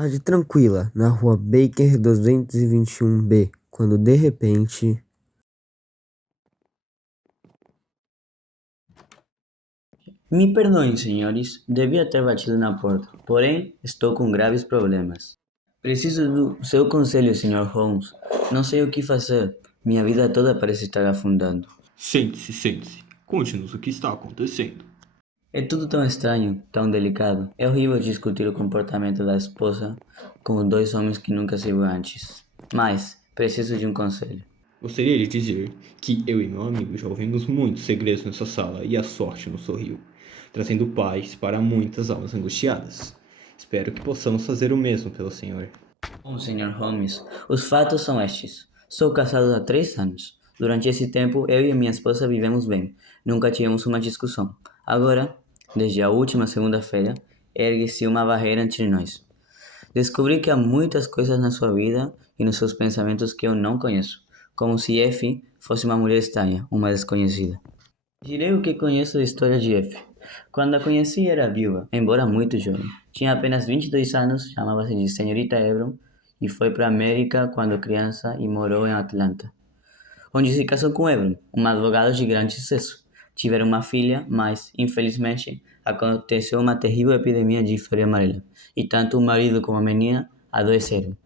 Tarde tranquila, na rua Baker 221B, quando de repente. Me perdoem, senhores, devia ter batido na porta, porém estou com graves problemas. Preciso do seu conselho, Sr. Holmes. Não sei o que fazer. Minha vida toda parece estar afundando. Sente-se, sente-se. Conte-nos o que está acontecendo. É tudo tão estranho, tão delicado. É horrível discutir o comportamento da esposa com dois homens que nunca se viu antes. Mas preciso de um conselho. Gostaria de dizer que eu e meu amigo já ouvimos muitos segredos nessa sala e a sorte nos sorriu, trazendo paz para muitas almas angustiadas. Espero que possamos fazer o mesmo pelo Senhor. Bom, Sr. Holmes, os fatos são estes. Sou casado há 3 anos. Durante esse tempo, eu e minha esposa vivemos bem. Nunca tivemos uma discussão. Agora, desde a última segunda-feira, ergue-se uma barreira entre nós. Descobri que há muitas coisas na sua vida e nos seus pensamentos que eu não conheço, como se F fosse uma mulher estranha, uma desconhecida. Direi o que conheço da história de F. Quando a conheci era viúva, embora muito jovem. Tinha apenas 22 anos, chamava-se de Senhorita Hebron e foi para a América quando criança e morou em Atlanta, onde se casou com Hebron, uma advogada de grande sucesso. Tiveram uma filha, mas, infelizmente, aconteceu uma terrível epidemia de febre amarela, e tanto o marido como a menina adoeceram.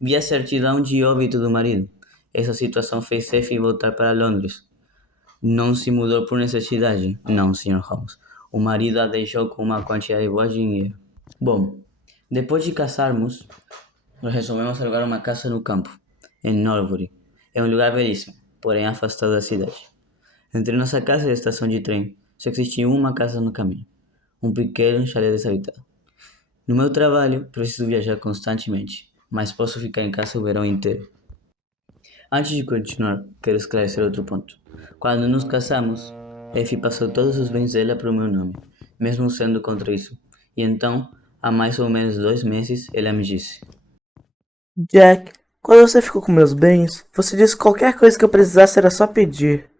Vi a certidão de óbito do marido. Essa situação fez Effie voltar para Londres. Não se mudou por necessidade, não, Sr. Holmes. O marido a deixou com uma quantidade boa de dinheiro. Bom, depois de casarmos, nós resolvemos alugar uma casa no campo, em Norbury. É um lugar belíssimo, porém afastado da cidade. Entre nossa casa e a estação de trem, só existia uma casa no caminho, um pequeno chalé desabitado. No meu trabalho, preciso viajar constantemente, mas posso ficar em casa o verão inteiro. Antes de continuar, quero esclarecer outro ponto. Quando nos casamos, Effie passou todos os bens dela para o meu nome, mesmo sendo contra isso. E então, há mais ou menos 2 meses, ela me disse: Jack, quando você ficou com meus bens, você disse que qualquer coisa que eu precisasse era só pedir.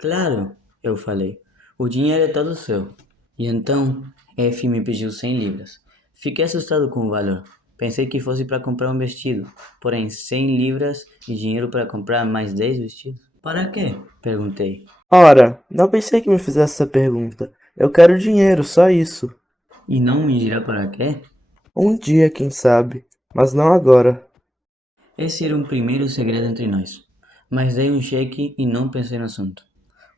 Claro, eu falei, o dinheiro é todo seu. E então, Effie me pediu 100 libras. Fiquei assustado com o valor. Pensei que fosse para comprar um vestido, porém 100 libras e dinheiro para comprar mais 10 vestidos. Para quê? Perguntei. Ora, não pensei que me fizesse essa pergunta. Eu quero dinheiro, só isso. E não me dirá para quê? Um dia, quem sabe, mas não agora. Esse era um primeiro segredo entre nós. Mas dei um cheque e não pensei no assunto.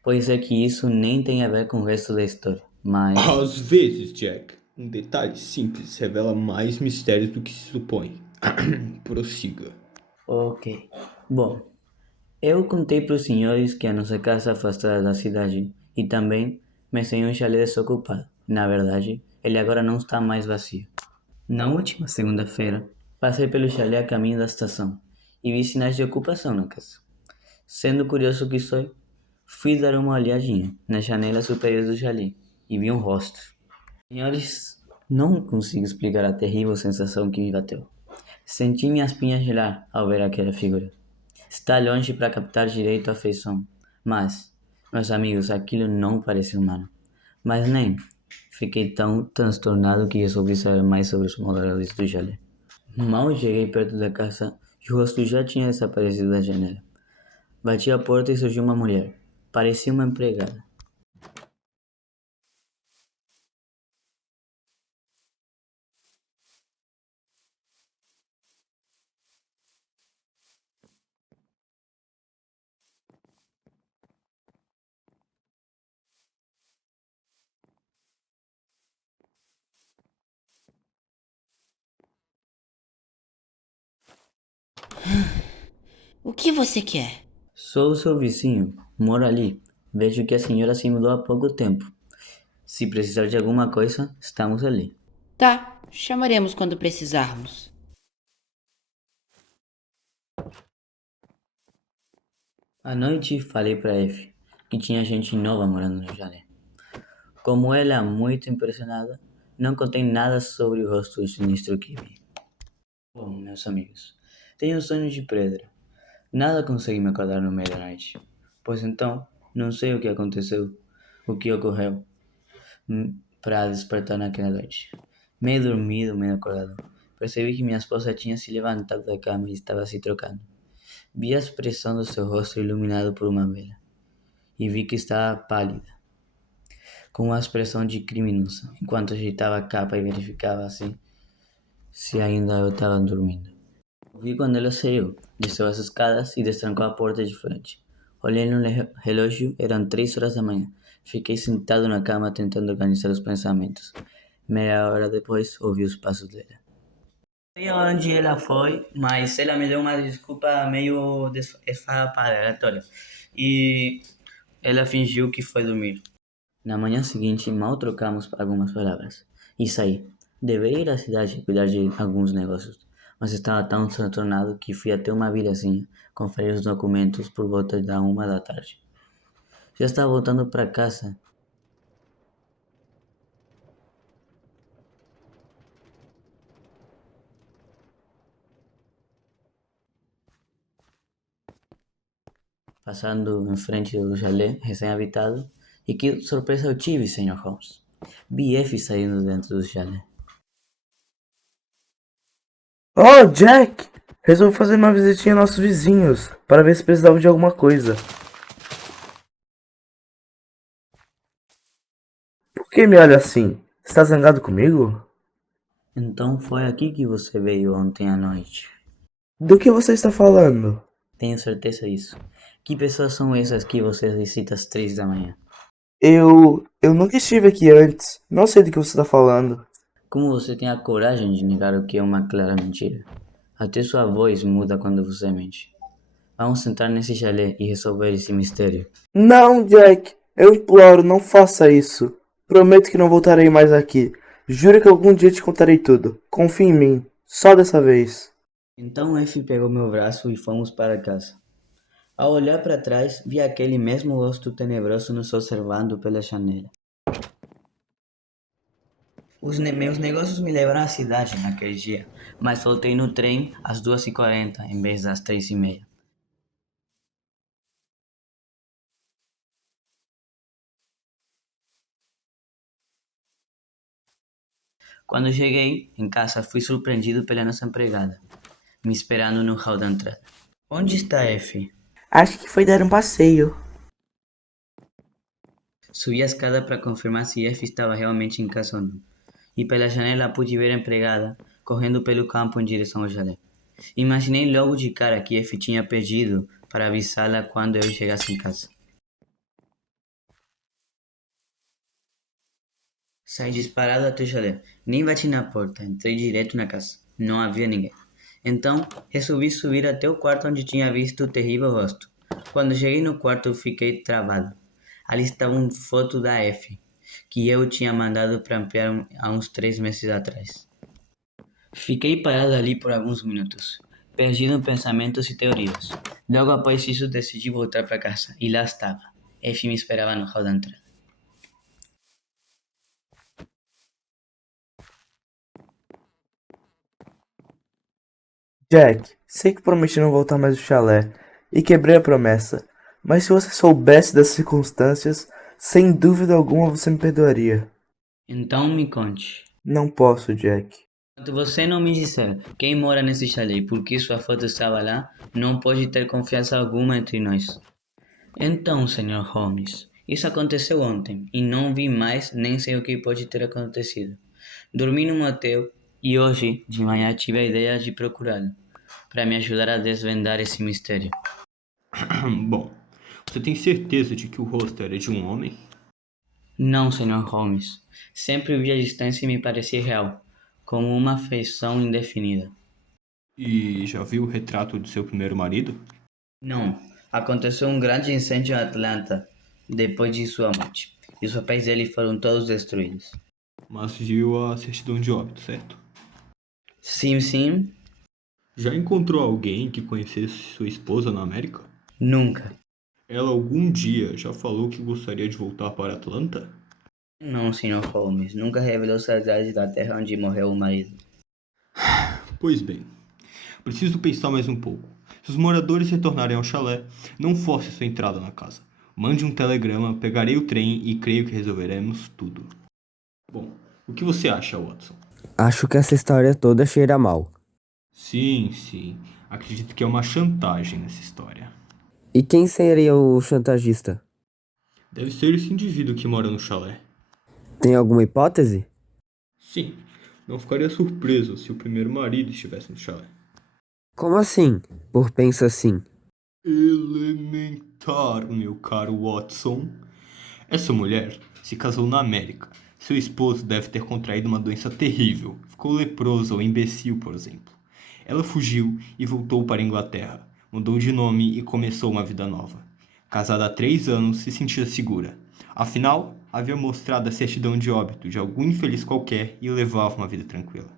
Pois é que isso nem tem a ver com o resto da história. Mas. Às vezes, Jack, um detalhe simples revela mais mistérios do que se supõe. Prossiga. Ok. Bom, eu contei para os senhores que a nossa casa afastada da cidade e também mencionei um chalé desocupado. Na verdade, ele agora não está mais vazio. Na última segunda-feira, passei pelo chalé a caminho da estação e vi sinais de ocupação na casa. Sendo curioso que sou, fui dar uma olhadinha na janela superior do chalé e vi um rosto. Senhores, não consigo explicar a terrível sensação que me bateu. Senti minhas espinhas gelar ao ver aquela figura. Está longe para captar direito a feição, mas, meus amigos, aquilo não parece humano. Mas nem. Fiquei tão transtornado que resolvi saber mais sobre os moradores do chalé. Mal cheguei perto da casa e o rosto já tinha desaparecido da janela. Bati a porta e surgiu uma mulher. Parecia uma empregada. O que você quer? Sou o seu vizinho, moro ali. Vejo que a senhora se mudou há pouco tempo. Se precisar de alguma coisa, estamos ali. Tá, chamaremos quando precisarmos. À noite falei para F que tinha gente nova morando no chalé. Como ela, muito impressionada, não contei nada sobre o rosto sinistro que vi. Bom, meus amigos, tenho um sonho de pedra. Nada consegui me acordar no meio da noite. Pois então, não sei o que aconteceu, o que ocorreu para despertar naquela noite. Meio dormido, meio acordado. percebi que minha esposa tinha se levantado da cama e estava se trocando. Vi a expressão do seu rosto iluminado por uma vela e vi que estava pálida, com uma expressão de criminosa, enquanto ajeitava a capa e verificava assim se ainda eu estava dormindo. Vi quando ela saiu, desceu as escadas e destrancou a porta de frente. Olhei no relógio, eram 3 horas da manhã. Fiquei sentado na cama tentando organizar os pensamentos. Meia hora depois, ouvi os passos dela. Não sei onde ela foi, mas ela me deu uma desculpa meio esfarrapada, aleatória. E ela fingiu que foi dormir. Na manhã seguinte, mal trocamos algumas palavras. E saí. Deveria ir à cidade cuidar de alguns negócios, mas estava tão transtornado que fui até uma vilazinha conferir os documentos por volta da 1 da tarde. Já estava voltando para casa. Passando em frente do chalé recém-habitado, e que surpresa eu tive, Sr. Holmes. Vi Effie saindo dentro do chalé. Oh, Jack! Resolvi fazer uma visitinha aos nossos vizinhos para ver se precisavam de alguma coisa. Por que me olha assim? Está zangado comigo? Então foi aqui que você veio ontem à noite. Do que você está falando? Tenho certeza disso. Que pessoas são essas que você visita às 3 da manhã? Eu nunca estive aqui antes. Não sei do que você está falando. Como você tem a coragem de negar o que é uma clara mentira? Até sua voz muda quando você mente. Vamos sentar nesse chalé e resolver esse mistério. Não, Jack. Eu imploro, não faça isso. Prometo que não voltarei mais aqui. Juro que algum dia te contarei tudo. Confie em mim. Só dessa vez. Então Effie pegou meu braço e fomos para casa. Ao olhar para trás, vi aquele mesmo rosto tenebroso nos observando pela janela. Meus negócios me levaram à cidade naquele dia, mas voltei no trem às 2h40 em vez das 3h30. Quando cheguei em casa, fui surpreendido pela nossa empregada, me esperando no hall da entrada. Onde está Effie? Acho que foi dar um passeio. Subi a escada para confirmar se Effie estava realmente em casa ou não. E pela janela pude ver a empregada correndo pelo campo em direção ao chalé. Imaginei logo de cara que Effie tinha pedido para avisá-la quando eu chegasse em casa. Saí disparado até o chalé. Nem bati na porta, entrei direto na casa. Não havia ninguém. Então, resolvi subir até o quarto onde tinha visto o terrível rosto. Quando cheguei no quarto, fiquei travado. Ali estava uma foto da Effie, que eu tinha mandado para ampliar há uns 3 meses atrás. Fiquei parado ali por alguns minutos, perdido em pensamentos e teorias. Logo após isso, decidi voltar para casa, e lá estava. Effie me esperava no hall da entrada. Jack, sei que prometi não voltar mais ao chalé e quebrei a promessa, mas se você soubesse das circunstâncias, sem dúvida alguma você me perdoaria. Então me conte. Não posso, Jack. Enquanto você não me disser quem mora nesse chalé e por que sua foto estava lá, não pode ter confiança alguma entre nós. Então, Sr. Holmes, isso aconteceu ontem e não vi mais nem sei o que pode ter acontecido. Dormi no motel e hoje de manhã tive a ideia de procurá-lo para me ajudar a desvendar esse mistério. Bom, você tem certeza de que o rosto era de um homem? Não, Sr. Holmes. Sempre vi a distância e me parecia real, como uma feição indefinida. E já viu o retrato de seu primeiro marido? Não. Aconteceu um grande incêndio em Atlanta depois de sua morte, e os papéis dele foram todos destruídos. Mas viu a certidão de óbito, certo? Sim, sim, Já encontrou alguém que conhecesse sua esposa na América? nunca. Ela algum dia já falou que gostaria de voltar para Atlanta? Não, Sr. Holmes, nunca revelou saudades da terra onde morreu o marido. Pois bem, preciso pensar mais um pouco. Se os moradores retornarem ao chalé, não force sua entrada na casa. Mande um telegrama, pegarei o trem e creio que resolveremos tudo. Bom, o que você acha, Watson? Acho que essa história toda cheira mal. Sim. Acredito que é uma chantagem nessa história. E quem seria o chantagista? Deve ser esse indivíduo que mora no chalé. Tem alguma hipótese? Sim, não ficaria surpreso se o primeiro marido estivesse no chalé. Como assim? Por pensa assim. Elementar, meu caro Watson. Essa mulher se casou na América. Seu esposo deve ter contraído uma doença terrível. Ficou leproso ou imbecil, por exemplo. Ela fugiu e voltou para a Inglaterra. Mudou de nome e começou uma vida nova. Casada há 3 anos, se sentia segura. Afinal, havia mostrado a certidão de óbito de algum infeliz qualquer e levava uma vida tranquila.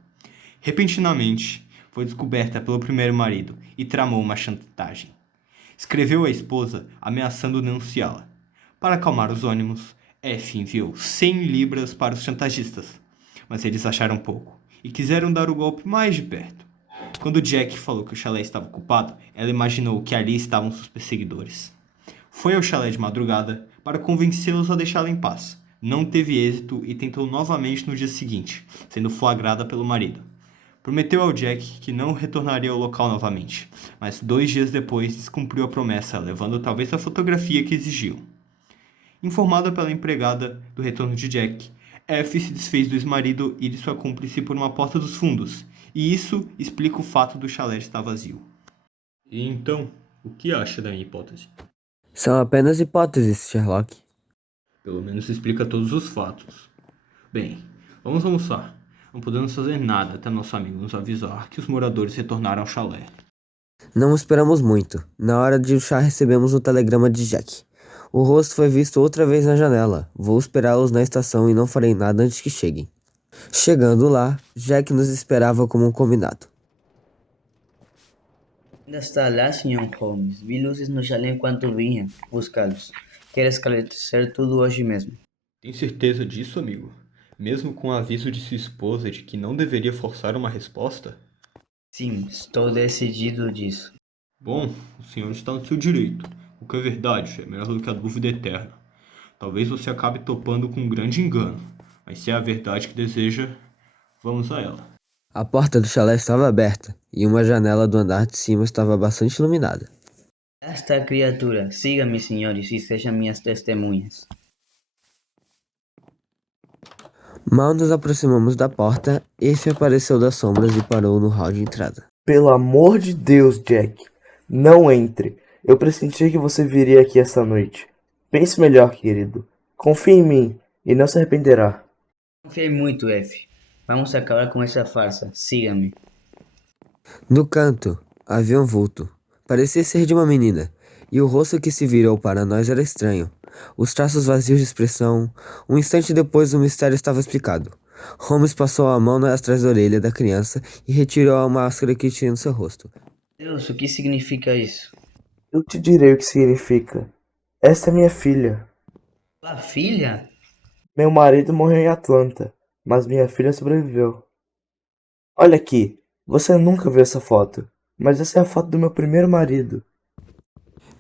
Repentinamente, foi descoberta pelo primeiro marido e tramou uma chantagem. Escreveu à esposa ameaçando denunciá-la. Para acalmar os ânimos, F enviou 100 libras para os chantagistas, mas eles acharam pouco e quiseram dar o golpe mais de perto. Quando Jack falou que o chalé estava ocupado, ela imaginou que ali estavam seus perseguidores. Foi ao chalé de madrugada para convencê-los a deixá-la em paz. Não teve êxito e tentou novamente no dia seguinte, sendo flagrada pelo marido. Prometeu ao Jack que não retornaria ao local novamente, mas 2 dias depois descumpriu a promessa, levando talvez a fotografia que exigiam. Informada pela empregada do retorno de Jack, F se desfez do ex-marido e de sua cúmplice por uma porta dos fundos, e isso explica o fato do chalé estar vazio. E então, o que acha da minha hipótese? São apenas hipóteses, Sherlock. Pelo menos explica todos os fatos. Bem, vamos almoçar. Não podemos fazer nada até nosso amigo nos avisar que os moradores retornaram ao chalé. Não esperamos muito. Na hora de chá recebemos um telegrama de Jack. O rosto foi visto outra vez na janela. Vou esperá-los na estação e não farei nada antes que cheguem. Chegando lá, Jack nos esperava como um combinado. Ainda está lá, Sr. Holmes. Vi luzes no chalé enquanto vinha buscá-los. Quero esclarecer tudo hoje mesmo. Tem certeza disso, amigo? Mesmo com o aviso de sua esposa de que não deveria forçar uma resposta? Sim, estou decidido disso. Bom, o senhor está no seu direito. O que é verdade é melhor do que a dúvida eterna. Talvez você acabe topando com um grande engano, mas se é a verdade que deseja, vamos a ela. A porta do chalé estava aberta e uma janela do andar de cima estava bastante iluminada. Lá está a criatura. Siga-me, senhores, e sejam minhas testemunhas. Mal nos aproximamos da porta, esse apareceu das sombras e parou no hall de entrada. Pelo amor de Deus, Jack, não entre. Eu pressenti que você viria aqui esta noite. Pense melhor, querido. Confie em mim e não se arrependerá. Confiei muito, F. Vamos acabar com essa farsa. Siga-me. No canto, havia um vulto. Parecia ser de uma menina, e o rosto que se virou para nós era estranho. Os traços vazios de expressão. Um instante depois o mistério estava explicado. Holmes passou a mão atrás da orelha da criança e retirou a máscara que tinha no seu rosto. Deus, o que significa isso? Eu te direi o que significa. Esta é minha filha. Sua filha? Meu marido morreu em Atlanta, mas minha filha sobreviveu. Olha aqui, você nunca viu essa foto, mas essa é a foto do meu primeiro marido.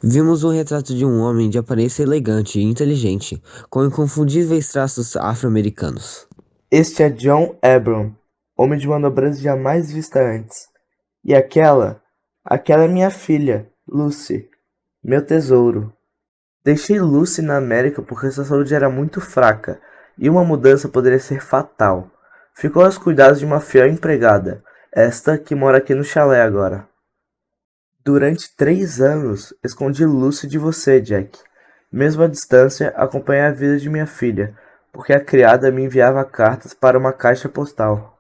Vimos um retrato de um homem de aparência elegante e inteligente, com inconfundíveis traços afro-americanos. Este é John Abram, homem de uma nobreza jamais vista antes. E aquela é minha filha, Lucy, meu tesouro. Deixei Lucy na América porque sua saúde era muito fraca e uma mudança poderia ser fatal. Ficou aos cuidados de uma fiel empregada, esta que mora aqui no chalé agora. Durante 3 anos, escondi Lucy de você, Jack. Mesmo à distância, acompanhei a vida de minha filha, porque a criada me enviava cartas para uma caixa postal.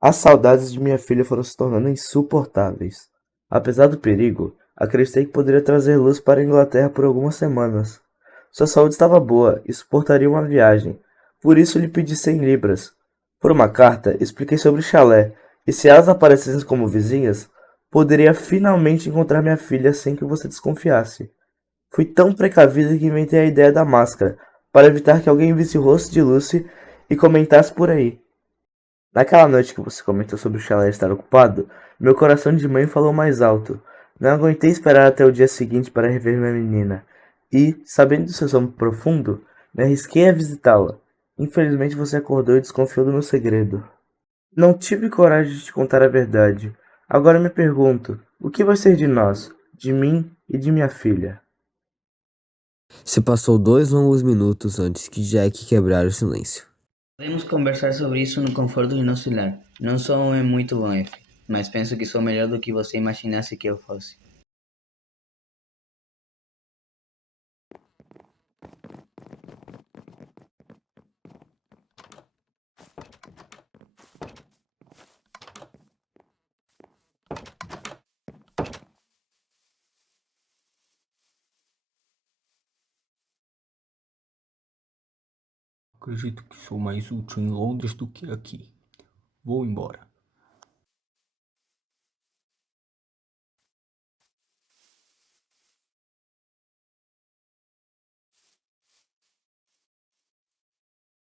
As saudades de minha filha foram se tornando insuportáveis. Apesar do perigo, acreditei que poderia trazer Lucy para a Inglaterra por algumas semanas. Sua saúde estava boa e suportaria uma viagem, por isso lhe pedi 100 libras. Por uma carta, expliquei sobre o chalé, e se elas aparecessem como vizinhas, poderia finalmente encontrar minha filha sem que você desconfiasse. Fui tão precavido que inventei a ideia da máscara, para evitar que alguém visse o rosto de Lucy e comentasse por aí. Naquela noite que você comentou sobre o chalé estar ocupado, meu coração de mãe falou mais alto. Não aguentei esperar até o dia seguinte para rever minha menina, e, sabendo do seu sono profundo, me arrisquei a visitá-la. Infelizmente você acordou e desconfiou do meu segredo. Não tive coragem de te contar a verdade. Agora me pergunto, o que vai ser de nós, de mim e de minha filha? Se passou 2 longos minutos antes que Jack quebrara o silêncio. Podemos conversar sobre isso no conforto de nosso lar. Não sou um homem muito bom, F, mas penso que sou melhor do que você imaginasse que eu fosse. Acredito que sou mais útil em Londres do que aqui. Vou embora.